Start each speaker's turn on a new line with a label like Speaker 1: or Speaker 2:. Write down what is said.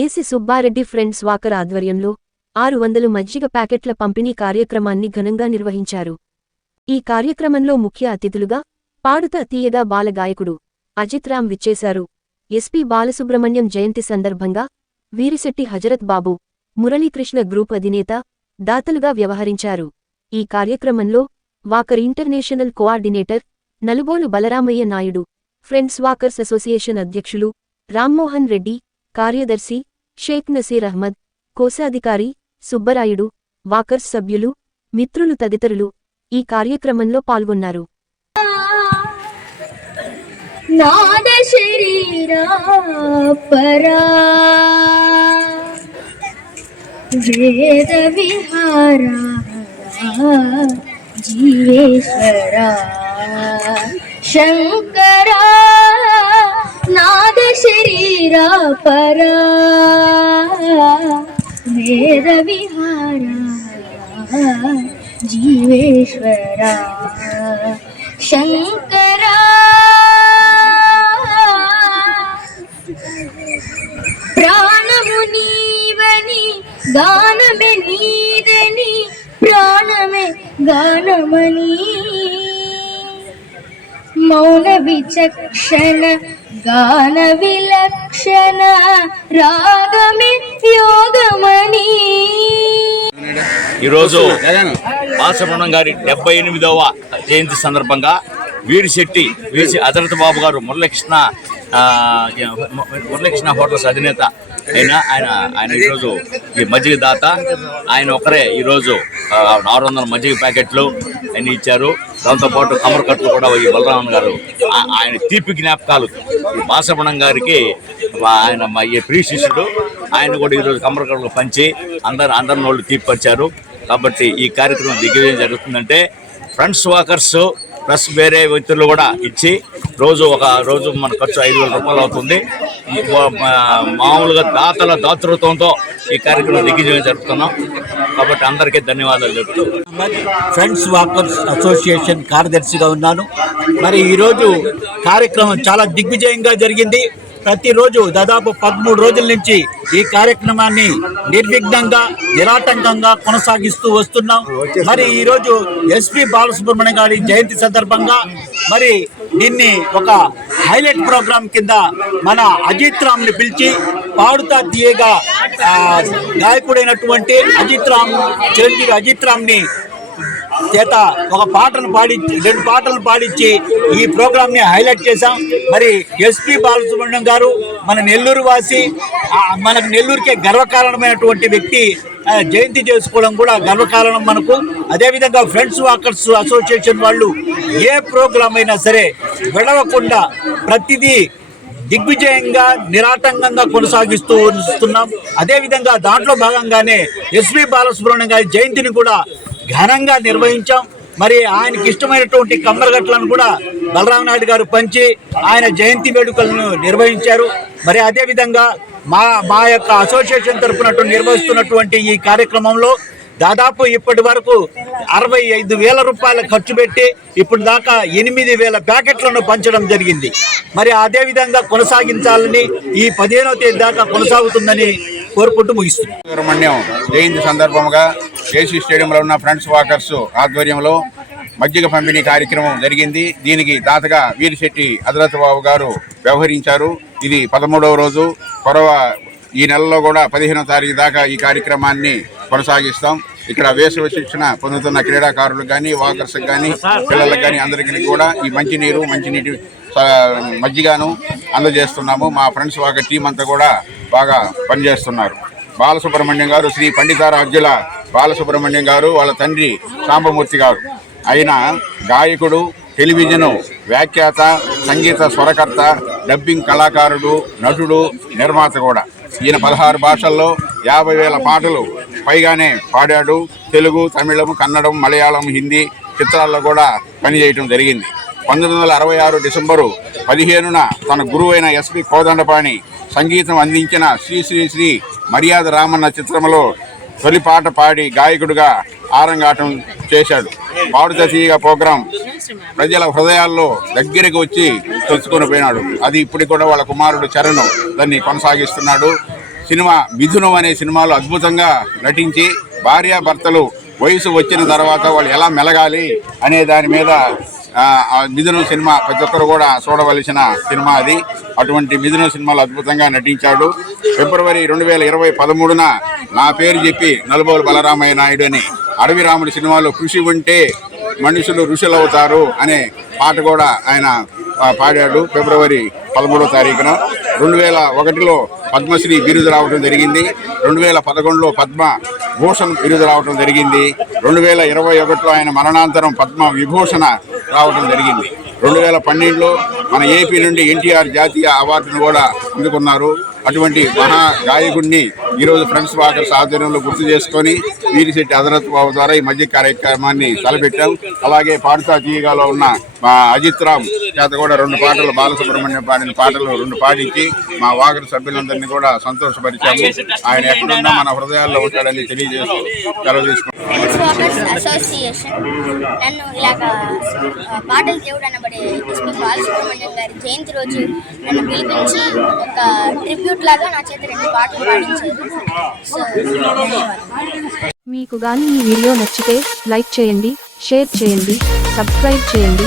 Speaker 1: ఏసి Subbareddy friends walker ఆధ్వర్యంలో ఆరు వందలు మజ్జిగ ప్యాకెట్ల పంపిణీ కార్యక్రమాన్ని ఘనంగా నిర్వహించారు ఈ కార్యక్రమంలో ముఖ్య అతిథులుగా పాడుత తీయగా బాలగాయకుడు అజిత్ రామ్ విచ్చేశారు ఎస్పీ బాలసుబ్రహ్మణ్యం జయంతి సందర్భంగా వీరిశెట్టి హజరత్ బాబు మురళీకృష్ణ గ్రూప్ అధినేత దాతలుగా వ్యవహరించారు ఈ కార్యక్రమంలో walker international coordinator Nalubolu Balaramayya Naidu friends walkers association అధ్యక్షులు రామ్మోహన్ రెడ్డి కార్యదర్శి షేక్ నసీర్ అహ్మద్ కోశాధికారి సుబ్బరాయుడు వాకర్స్ సభ్యులు మిత్రులు తదితరులు ఈ కార్యక్రమంలో పాల్గొన్నారు శంకరా शरीरा परा मेर विहारा जीवेश्वरा शंकरा प्राणमुनीवनि गानमे नीदनि प्राणमे गानमनी मौन विचक्षण గాన విలక్షణ రాగమిత్యోగమని ఈరోజు బాసపురం గారి డెబ్బై ఎనిమిదవ జయంతి సందర్భంగా వీరిశెట్టి వీరి అదరత బాబు గారు మురళకృష్ణ మురళకృష్ణ హోటల్స్ అధినేత ఆయన ఆయన ఆయన ఈరోజు ఈ మజ్జిగ దాత ఆయన ఒకరే ఈరోజు ఆరు వందల మజ్జిగ ప్యాకెట్లు అన్ని ఇచ్చారు దాంతోపాటు అమరకట్లు కూడా ఈ బలరామన్ గారు ఆయన తీపి జ్ఞాపకాలు బాసమణం గారికి ఆయన ప్రీ శిష్యుడు ఆయన కూడా ఈరోజు కమరకట్లు పంచి అందరు అందరిని వాళ్ళు తీర్పరిచారు కాబట్టి ఈ కార్యక్రమం దిగ్గజం జరుగుతుందంటే ఫ్రెండ్స్ వాకర్స్ ప్లస్ వేరే వ్యక్తులు కూడా ఇచ్చి రోజు ఒక రోజు మన ఖర్చు ఐదు వేల రూపాయలు అవుతుంది మామూలుగా దాతల దాతృత్వంతో ఈ కార్యక్రమం దిగ్గజం జరుపుతున్నాం కాబట్టి అందరికీ ధన్యవాదాలు చెప్తూ ఫ్రెండ్స్ వాకర్స్ అసోసియేషన్ కార్యదర్శిగా ఉన్నాను మరి ఈరోజు కార్యక్రమం చాలా దిగ్విజయంగా జరిగింది ప్రతిరోజు దాదాపు పదమూడు రోజుల నుంచి ఈ కార్యక్రమాన్ని నిర్విఘ్నంగా నిరాటంకంగా కొనసాగిస్తూ వస్తున్నాం మరి ఈరోజు ఎస్పి బాలసుబ్రహ్మణ్యం గారి జయంతి సందర్భంగా మరి దీన్ని ఒక హైలైట్ ప్రోగ్రాం కింద మన అజిత్ రామ్ని పిలిచి పాడుతా తీయగా గాయకుడైనటువంటి అజిత్ రామ్ చిరంజీవి అజిత్ రామ్ని చేత ఒక పాటను పాడి రెండు పాటలు పాడించి ఈ ప్రోగ్రామ్ ని హైలైట్ చేశాం మరి ఎస్పి బాలసుబ్రహ్మణ్యం గారు మన నెల్లూరు వాసి మనకు నెల్లూరుకే గర్వకారణమైనటువంటి వ్యక్తి జయంతి చేసుకోవడం కూడా గర్వకారణం మనకు అదేవిధంగా ఫ్రెండ్స్ వాకర్స్ అసోసియేషన్ వాళ్ళు ఏ ప్రోగ్రామ్ అయినా సరే విడవకుండా ప్రతిదీ దిగ్విజయంగా నిరాటంకంగా కొనసాగిస్తూ ఉన్నాం అదేవిధంగా దాంట్లో భాగంగానే ఎస్వి బాలసుబ్రహ్మణ్యం గారి జయంతిని కూడా ఘనంగా నిర్వహించాం మరి ఆయనకి ఇష్టమైనటువంటి కమ్మరగట్లను కూడా బలరామ నాయుడు గారు పంచి ఆయన జయంతి వేడుకలను నిర్వహించారు మరి అదేవిధంగా మా మా యొక్క అసోసియేషన్ తరపున నిర్వహిస్తున్నటువంటి ఈ కార్యక్రమంలో దాదాపు ఇప్పటి వరకు అరవై ఐదు వేల రూపాయలు ఖర్చు పెట్టి ఇప్పుడు దాకా ఎనిమిది వేల ప్యాకెట్లను పంచడం జరిగింది మరి అదే విధంగా కొనసాగించాలని ఈ పదిహేనవ తేదీ దాకా కొనసాగుతుందని కోరుకుంటూ ముగిస్తున్నాం
Speaker 2: జయంతి సందర్భంగా జేసీ స్టేడియంలో ఉన్న ఫ్రెండ్స్ వాకర్స్ ఆధ్వర్యంలో మజ్జిగ పంపిణీ కార్యక్రమం జరిగింది దీనికి దాతగా వీరిశెట్టి బాబు గారు వ్యవహరించారు ఇది పదమూడవ రోజు పొరవ ఈ నెలలో కూడా పదిహేనవ తారీఖు దాకా ఈ కార్యక్రమాన్ని కొనసాగిస్తాం ఇక్కడ వేసవి శిక్షణ పొందుతున్న క్రీడాకారులకు కానీ వాకర్స్కి కానీ పిల్లలకు కానీ అందరికీ కూడా ఈ మంచినీరు మంచినీటి మజ్జిగాను అందజేస్తున్నాము మా ఫ్రెండ్స్ ఒక టీం అంతా కూడా బాగా పనిచేస్తున్నారు బాలసుబ్రహ్మణ్యం గారు శ్రీ పండితారాజ్యుల బాలసుబ్రహ్మణ్యం గారు వాళ్ళ తండ్రి సాంబమూర్తి గారు ఆయన గాయకుడు టెలివిజన్ వ్యాఖ్యాత సంగీత స్వరకర్త డబ్బింగ్ కళాకారుడు నటుడు నిర్మాత కూడా ఈయన పదహారు భాషల్లో యాభై వేల పాటలు పైగానే పాడాడు తెలుగు తమిళం కన్నడం మలయాళం హిందీ చిత్రాల్లో కూడా పనిచేయటం జరిగింది పంతొమ్మిది వందల అరవై ఆరు డిసెంబరు పదిహేనున తన గురువైన ఎస్పి కోదండపాణి సంగీతం అందించిన శ్రీ శ్రీ శ్రీ మర్యాద రామన్న చిత్రంలో తొలి పాట పాడి గాయకుడిగా ఆరంగాటం చేశాడు పాడుదశీగా ప్రోగ్రాం ప్రజల హృదయాల్లో దగ్గరికి వచ్చి తెచ్చుకొని పోయినాడు అది ఇప్పటికి కూడా వాళ్ళ కుమారుడు చరణ్ దాన్ని కొనసాగిస్తున్నాడు సినిమా మిథునం అనే సినిమాలో అద్భుతంగా నటించి భార్యాభర్తలు వయసు వచ్చిన తర్వాత వాళ్ళు ఎలా మెలగాలి అనే దాని మీద మిథునం సినిమా ప్రతి ఒక్కరు కూడా చూడవలసిన సినిమా అది అటువంటి మిథునం సినిమాలు అద్భుతంగా నటించాడు ఫిబ్రవరి రెండు వేల ఇరవై పదమూడున నా పేరు చెప్పి నలుబోలు బలరామయ్య నాయుడు అని అడవి రాముడి సినిమాలో కృషి ఉంటే మనుషులు ఋషులవుతారు అనే పాట కూడా ఆయన పాడాడు ఫిబ్రవరి పదమూడో తారీఖున రెండు వేల ఒకటిలో పద్మశ్రీ బిరుదు రావడం జరిగింది రెండు వేల పదకొండులో పద్మ భూషణ్ బిరుదు రావడం జరిగింది రెండు వేల ఇరవై ఒకటిలో ఆయన మరణాంతరం పద్మ విభూషణ రావడం జరిగింది రెండు వేల పన్నెండులో మన ఏపీ నుండి ఎన్టీఆర్ జాతీయ అవార్డును కూడా అందుకున్నారు అటువంటి మహా గాయకుడిని ఈరోజు ఫ్రెండ్స్ వాటర్ సాధ్యంలో గుర్తు చేసుకొని వీరిశెట్టి అదనత్ బాబు ద్వారా ఈ మధ్య కార్యక్రమాన్ని తలపెట్టాం అలాగే పాడుతా తీయగాలో ఉన్న మా అజిత్ రామ్ చేత కూడా రెండు పాటలు బాలసుబ్రహ్మణ్యం పాడిన పాటలు రెండు పాటించి మా వాగర్ సభ్యులందరినీ కూడా సంతోషపరిచాము ఆయన ఎక్కడున్నా మన హృదయాల్లో ఉంటాడని తెలియజేస్తూ
Speaker 1: సెలవు నన్ను ఇలాగ పాటలు దేవుడు అనబడే బాలసుబ్రహ్మణ్యం గారి జయంతి రోజు నన్ను పిలిపించి ఒక ట్రిబ్యూట్ లాగా నా చేతి రెండు పాటలు పాటించారు మీకు కానీ ఈ వీడియో నచ్చితే లైక్ చేయండి షేర్ చేయండి సబ్స్క్రైబ్ చేయండి